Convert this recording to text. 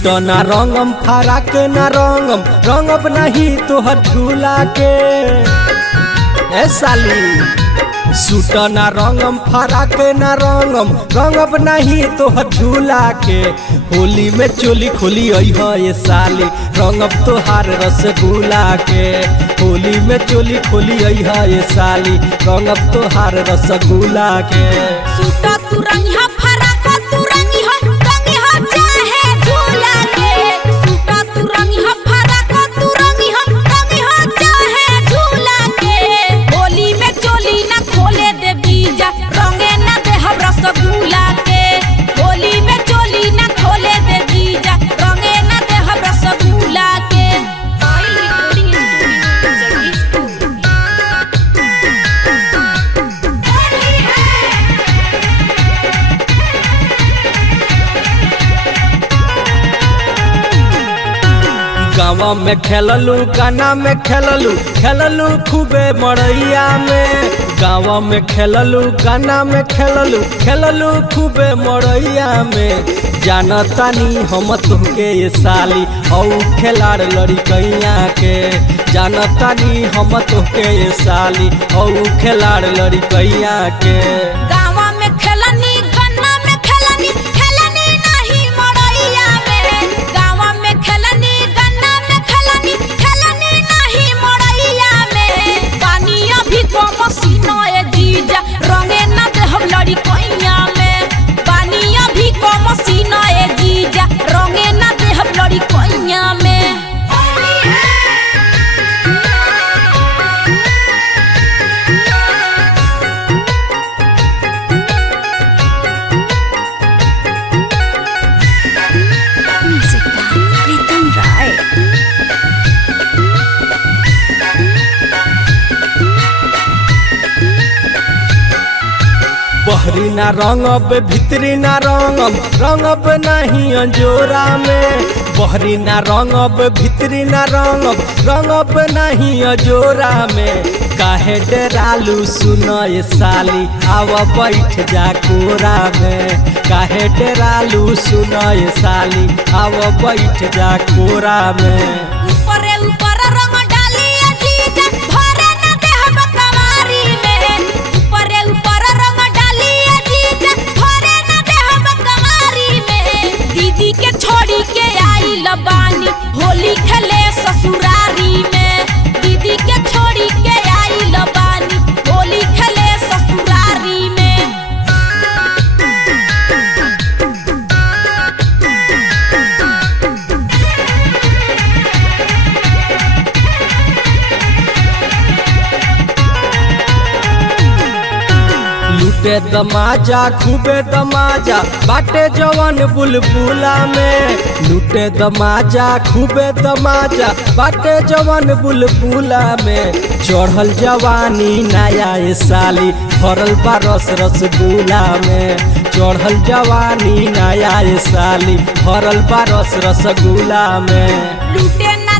Suit ना रंगम फराक ना रंगम रंगब नहीं तोहर झूला के ए साली। सूट ना रंगम फराक ना रंगम रंगब नहीं तोहर झूला के। होली में चोली खोली अइह ये साली रंगब तोहार रसगुल्ला के। होली में चोली खोली अइह ये साली रंगब तोहार रसगुल्ला के। सूट तू रंगिहा फराक तू रंगिहा चाहे झूला के। सूट तू रंगिहा फराक तू रंगिहा चाहे झूला के। होली में चोली ना खोले दे बीजा रंगे ना दे हम रसगुल्ला के। होली में चोली ना खोले दे बीजा रंगे ना दे हम रसगुल्ला के। गाँव में खेललू गाना में खेललू खूबे मड़ैया में। गाँव में खेललू गाना में खेललू खूबे मड़ैया में। जानतानी हम तुहके ये साली औ खेलाड़ लड़कैया के। जानतानी हम तुहके ये साली औ खेलाड़ लड़कैया के। गाँव में खेलनी गन्ना में खेलनी नहीं मड़ैया में। गाँव में खेलनी गन्ना में खेलनी नहीं मड़ैया में। पानी अभी कम सीनो ए जीजा रंगे ना दे हम लड़कैया में। पानी अभी कम सीनो ए जीजा रंगे ना दे हम लड़कैया में। बहरी ना रंगब भितरी ना रंगब नहीं अंजोरा में। बहरी ना रंगब भितरी ना रंगब नहीं अंजोरा में। काहे डरालू सुनो ये साली आव बैठ जा कोरा में। काहे डरालू सुनो ये साली आव बैठ जा कोरा में। ऊपरे ऊपर रंग डालिए जीजा भरे ना दे हम कवारी में। ऊपरे ऊपर रंग डालिए जीजा भरे ना दे हम कवारी में। दीदी के छोड़ी के आई लबानी होली खेले ससुरारी में। दीदी के छोड़ी के आई लबानी होली खेले ससुरारी में। लूटे दमाजा खूबे दमाजा बाटे जवन बुलबुला में। लूटे दमाजा खूबे दमाजा बाटे जवन बुलबुला में। चढ़ल जवानी नया ये साली भरल बा रसगुल्ला में। चढ़ल जवानी नया ये साली भरल बा रसगुल्ला में। लूटे ना